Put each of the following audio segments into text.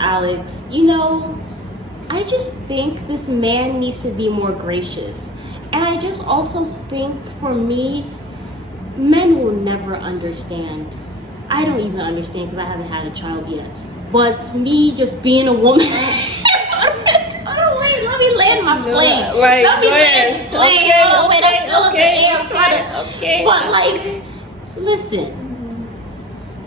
Alex, you know, I just think this man needs to be more gracious. And I just also think, for me, men will never understand. I don't even understand because I haven't had a child yet. But me just being a woman... Let me land my plane. Right, let me land my plane. Okay. But like, listen,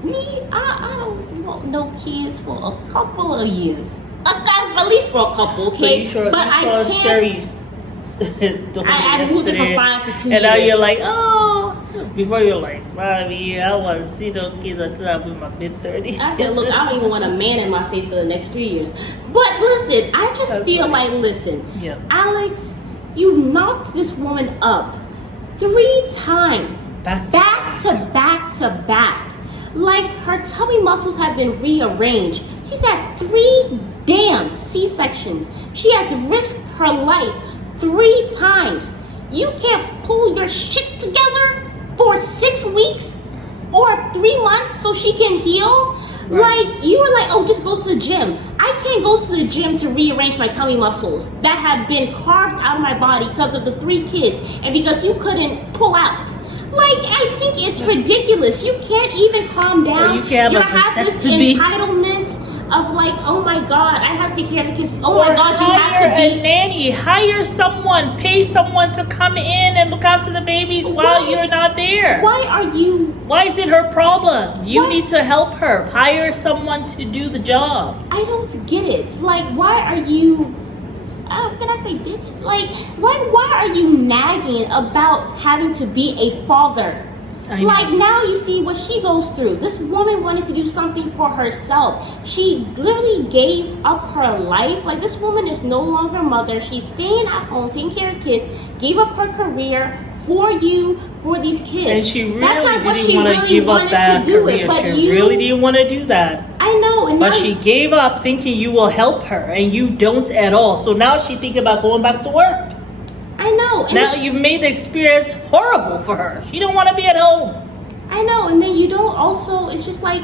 me, I don't want no kids for a couple of years. At least for a couple, okay? So you but saw I can't. Sherry's I moved it from 5 to 2 years. And now you're like, oh. Before you're like, Mommy, I want to see those kids until I'm in my mid-30s. I said, look, I don't even want a man in my face for the next 3 years. But listen, I just feel like, listen, Alex, you knocked this woman up 3 times. Back to back. Like, her tummy muscles have been rearranged. She's had 3 damn C-sections. She has risked her life 3 times. You can't pull your shit together for 6 weeks or 3 months so she can heal? Right. Like, you were like, oh, just go to the gym. I can't go to the gym to rearrange my tummy muscles that have been carved out of my body because of the 3 kids and because you couldn't pull out. Like, I think it's ridiculous. You can't even calm down. You can't have this entitlement of like, oh my God, I have to take care of the kids. Oh my God, you have to be a nanny. Hire someone. Pay someone to come in and look after the babies while you're not there. Why is it her problem? You need to help her. Hire someone to do the job. I don't get it. Like, why are you... can I say bitch? Like, why are you nagging about having to be a father? Like, now you see what she goes through. This woman wanted to do something for herself. She literally gave up her life. Like, this woman is no longer a mother. She's staying at home, taking care of kids, gave up her career for you, for these kids. And she really didn't want to give up that career. She really didn't want to do that. I know. But she gave up thinking you will help her, and you don't at all. So now she's thinking about going back to work. I know. And now you've made the experience horrible for her. She don't want to be at home. I know. And then you don't also, it's just like,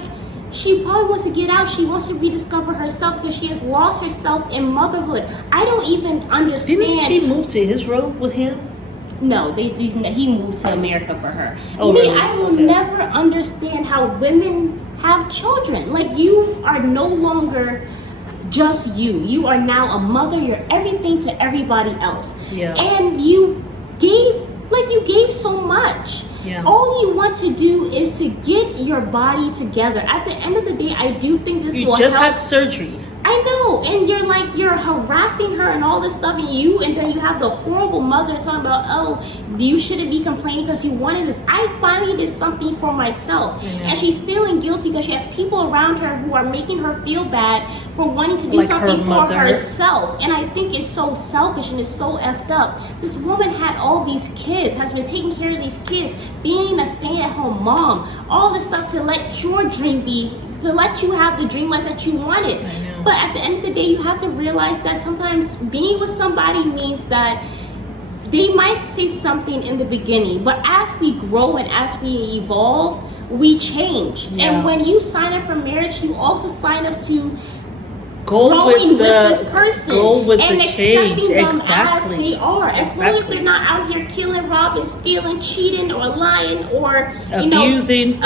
she probably wants to get out. She wants to rediscover herself because she has lost herself in motherhood. I don't even understand. Didn't she move to Israel with him? No, he moved to America for her. Oh, really? I will never understand how women have children. Like, you are no longer just you. You are now a mother. You're everything to everybody else. Yeah. And you gave so much. Yeah. All you want to do is to get your body together. At the end of the day, I do think this will help. You just had surgery. I know, and you're harassing her and all this stuff, and then you have the horrible mother talking about, oh, you shouldn't be complaining because you wanted this. I finally did something for myself, and she's feeling guilty because she has people around her who are making her feel bad for wanting to do something for herself. And I think it's so selfish and it's so effed up. This woman had all these kids, has been taking care of these kids, being a stay-at-home mom, all this stuff to let your dream be, to let you have the dream life that you wanted. But at the end of the day, you have to realize that sometimes being with somebody means that they might say something in the beginning, but as we grow and as we evolve, we change. And when you sign up for marriage, you also sign up to growing with this person and accepting them as they are. As long as they're not out here killing, robbing, stealing, cheating, or lying, or abusing,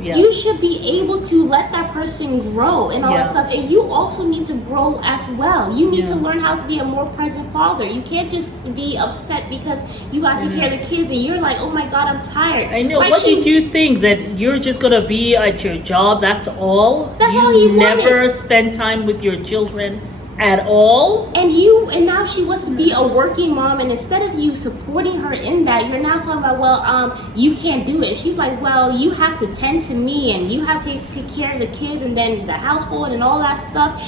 you should be able to let that person grow and all that stuff. And you also need to grow as well. You need to learn how to be a more present father. You can't just be upset because you got to take care of the kids and you're like, oh my God, I'm tired. I know. Like, what did you think, that you're just gonna be at your job? That's all. That's all he wanted. Never spend time with your children at all. And now she wants to be a working mom, and instead of you supporting her in that, you're now talking about, well, you can't do it. She's like, well, you have to tend to me, and you have to take care of the kids, and then the household, and all that stuff.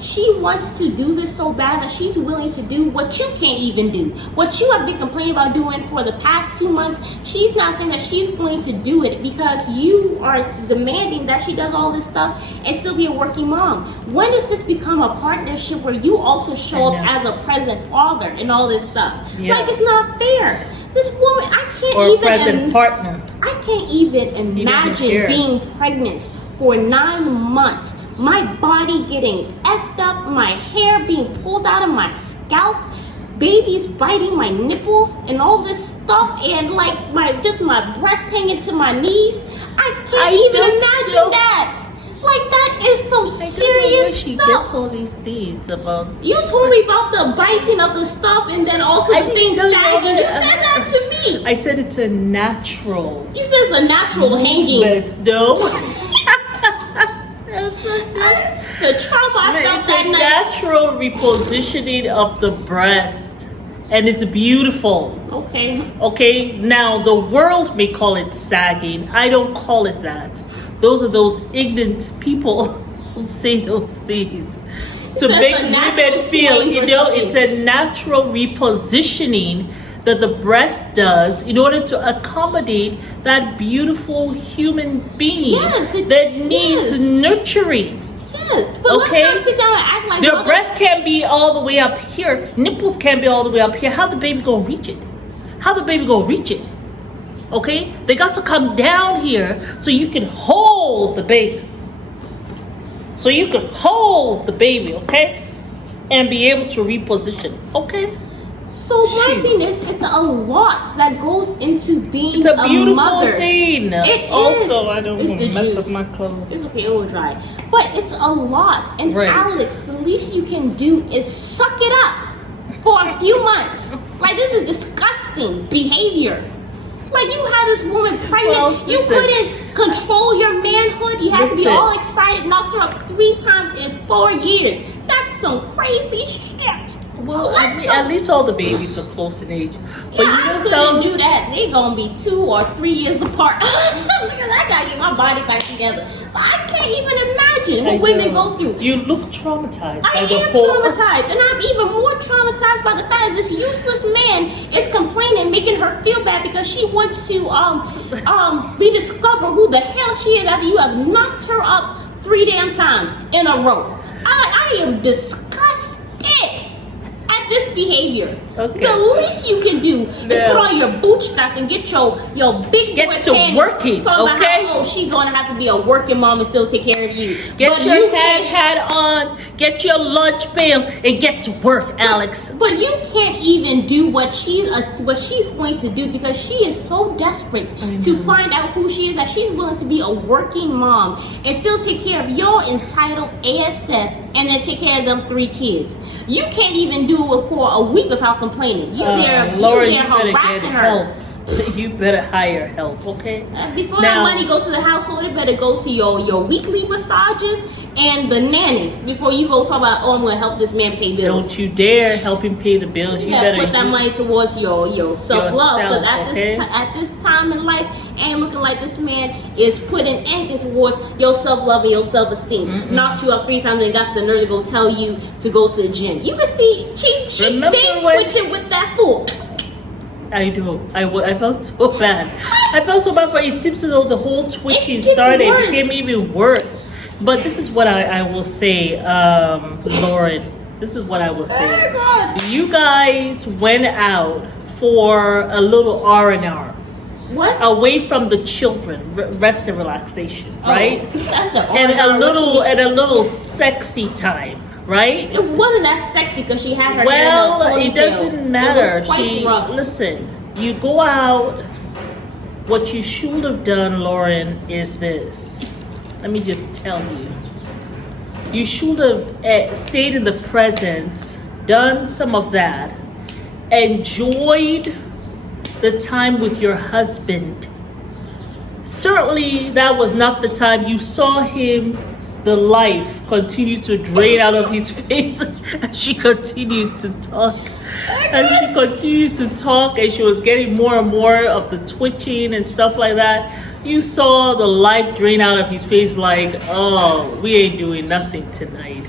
She wants to do this so bad that she's willing to do what you can't even do. What you have been complaining about doing for the past 2 months, she's now saying that she's going to do it because you are demanding that she does all this stuff and still be a working mom. When does this become a partnership where you also show up as a present father and all this stuff? Yeah. Like, it's not fair. This woman, I can't or even present partner. I can't even imagine being pregnant for 9 months. My body getting effed up, my hair being pulled out of my scalp, babies biting my nipples and all this stuff, and like my breast hanging to my knees. I can't even imagine that. Like, that is some serious she stuff. gets all these things about. You told me about the biting of the stuff, and then also the thing sagging. You said that to me. I said it's a natural. You said it's a natural hanging. No. The trauma I felt that night. Natural repositioning of the breast, and it's beautiful. Okay. Now the world may call it sagging. I don't call it that. Those are those ignorant people who say those things to make women feel. It's a natural repositioning that the breast does in order to accommodate that beautiful human being that needs nurturing. Yes, but let's not sit down and act like their breast can't be all the way up here. Nipples can't be all the way up here. How the baby gonna reach it? Okay? They got to come down here so you can hold the baby. Okay? And be able to reposition. Okay? So my thing is, it's a lot that goes into being it's a beautiful mother. Thing. It also, is. I don't want to mess up my clothes. It's okay, it will dry. But it's a lot. And Alex, the least you can do is suck it up for a few months. Like, this is disgusting behavior. Like, you had this woman pregnant, you couldn't control your manhood, you had to be all excited, knocked her up 3 times in 4 years. That's some crazy shit. Well, at least all the babies are close in age. But I couldn't do that. They gonna be 2 or 3 years apart. Because I gotta get my body back together. But I can't even imagine what women go through. You look traumatized. I am traumatized, and I'm even more traumatized by the fact that this useless man is complaining, making her feel bad because she wants to rediscover who the hell she is after you have knocked her up 3 damn times in a row. I am disgusted at this behavior. The least you can do is put on your bootstraps and get your big boy panties. Working, about how she's gonna have to be a working mom and still take care of you. Get your hat on, get your lunch pail, and get to work, Alex. But you can't even do what she's going to do because she is so desperate to find out who she is that she's willing to be a working mom and still take care of your entitled ASS and then take care of them 3 kids. You can't even do it for a week without complaining. Loren, you're harassing her. You better hire help, okay? Before that money go to the household, it better go to your weekly massages and the nanny before you go talk about, I'm going to help this man pay bills. Don't you dare help him pay the bills. You better put that money towards your self-love. Because at this time in life, ain't looking like this man is putting anything towards your self-love and your self-esteem. Knocked you up 3 times and got the nerve to go tell you to go to the gym. You can see she stayed twitching with that fool. I know. I felt so bad. I felt so bad for it. It seems as though the whole twitching started. It became even worse. But this is what I will say, Loren. This is what I will say. Oh my God. You guys went out for a little R&R. What? Away from the children, rest and relaxation, right? That's an and a little sexy time. Right? It wasn't that sexy because she had her hair Well, in a ponytail. it doesn't matter. It was quite rough. Listen, you go out. What you should have done, Loren, is this. Let me just tell you. You should have stayed in the present, done some of that, enjoyed the time with your husband. Certainly, that was not the time you saw him the life continued to drain out of his face as she continued to talk. And she continued to talk, and she was getting more and more of the twitching and stuff like that. You saw the life drain out of his face like, oh, we ain't doing nothing tonight.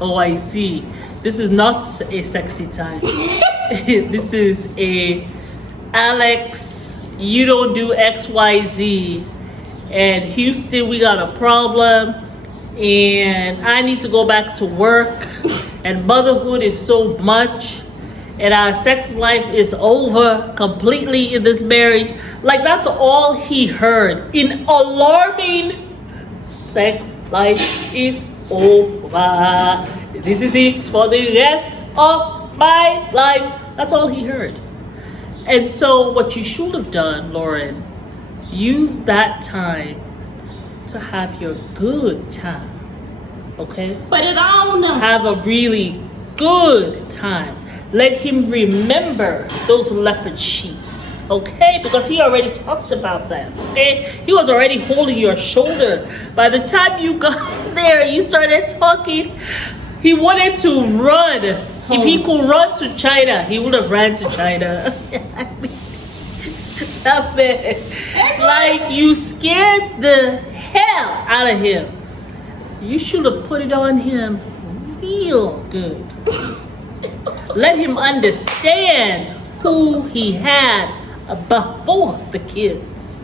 Oh, I see. This is not a sexy time. This is a Alex, you don't do XYZ. And Houston, we got a problem. And I need to go back to work. And motherhood is so much. And our sex life is over completely in this marriage. Like, that's all he heard. In alarming, sex life is over. This is it for the rest of my life. That's all he heard. And so what you should have done, Loren, use that time to have your good time. Okay? Put it on him. Have a really good time. Let him remember those leopard sheets, okay? Because he already talked about that, okay? He was already holding your shoulder. By the time you got there, you started talking. He wanted to run. If he could run to China, he would have ran to China. That man, like, you scared the hell out of him. You should have put it on him real good. Let him understand who he had before the kids.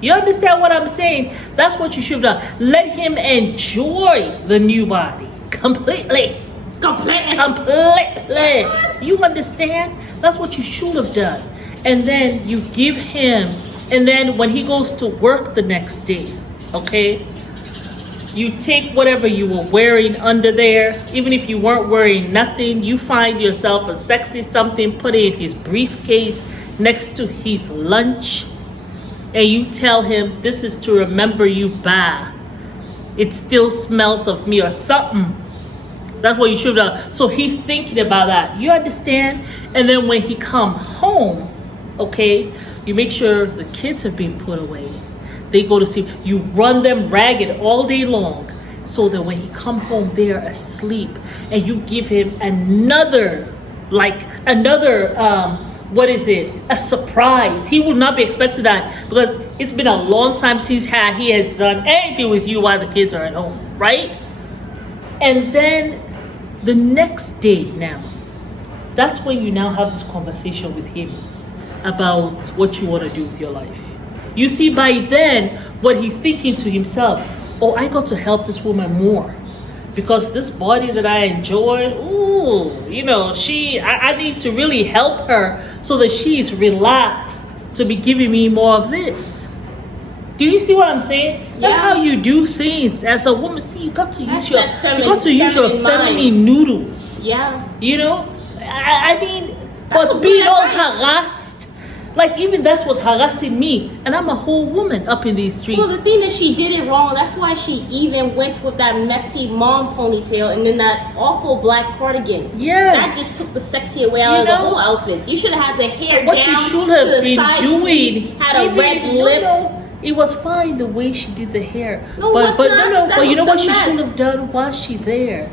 You understand what I'm saying? That's what you should have done. Let him enjoy the new body completely. Completely. You understand? That's what you should have done. And then you give him, and then when he goes to work the next day, okay? You take whatever you were wearing under there, even if you weren't wearing nothing, you find yourself a sexy something, put it in his briefcase next to his lunch, and you tell him, this is to remember you by. It still smells of me or something. That's what you should have done. So he's thinking about that. You understand? And then when he come home, okay, you make sure the kids have been put away. They go to sleep. You run them ragged all day long so that when he come home, they're asleep. And you give him another, a surprise. He will not be expecting that because it's been a long time since he has done anything with you while the kids are at home, right? And then the next day now, that's when you now have this conversation with him about what you want to do with your life. You see, by then, what he's thinking to himself, oh, I got to help this woman more. Because this body that I enjoy, ooh, you know, I need to really help her so that she's relaxed to be giving me more of this. Do you see what I'm saying? That's how you do things as a woman. See, you got to use your feminine noodles. Yeah. You know? I mean, but being all harassed, like, even that was harassing me, and I'm a whole woman up in these streets. Well, the thing is, she did it wrong. That's why she even went with that messy mom ponytail and then that awful black cardigan. Yes. That just took the sexy away out of the whole outfit. You should have had the hair what down you should have to the been side doing. sweep, had a red lip. It was fine the way she did the hair. No, but you know what she mess. should have done while she there?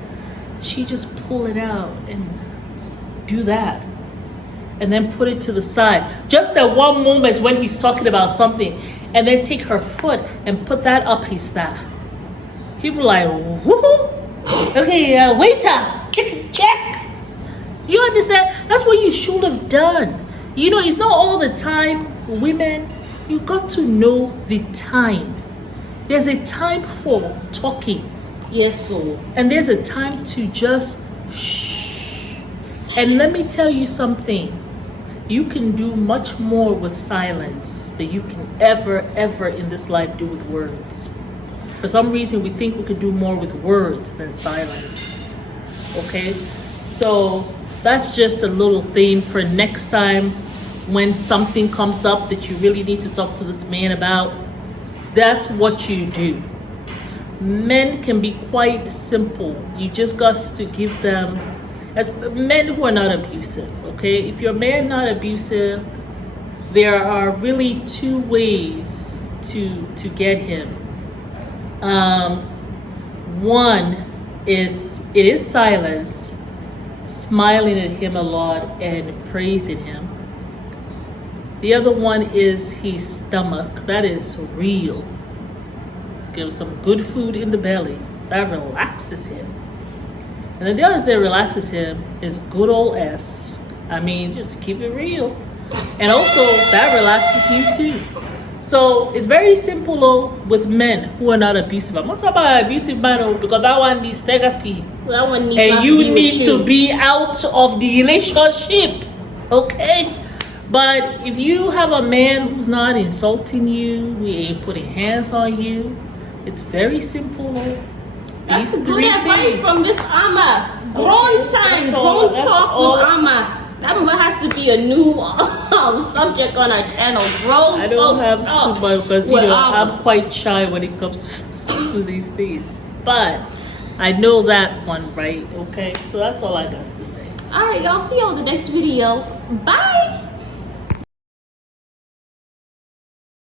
She just pull it out and do that. And then put it to the side. Just at one moment when he's talking about something. And then take her foot and put that up his thigh. People like, woohoo! Okay, waiter! Check! You understand? That's what you should have done. You know, it's not all the time, women. You got to know the time. There's a time for talking. Yes, so. And there's a time to just shh. And let me tell you something. You can do much more with silence than you can ever in this life do with words. For some reason, we think we can do more with words than silence. Okay? So that's just a little thing for next time when something comes up that you really need to talk to this man about. That's what you do. Men can be quite simple. You just got to give them, as men who are not abusive, okay? If you're a man not abusive, there are really two ways to get him. One is, it is silence, smiling at him a lot and praising him. The other one is his stomach. That is real. Give some good food in the belly. That relaxes him. And then the other thing that relaxes him is good old S. I mean, just keep it real. And also, that relaxes you too. So it's very simple with men who are not abusive. I'm not talking about abusive man because that one needs therapy. That one needs and you need to be out of the relationship. Okay? But if you have a man who's not insulting you, we ain't putting hands on you, it's very simple. That's good advice from this Ama. Grown time, grown talk with Ama. That has to be a new subject on our channel. Grown I don't have too much because I'm quite shy when it comes to these things. But I know that one, right? Okay, so that's all I got to say. All right, y'all. See y'all in the next video. Bye.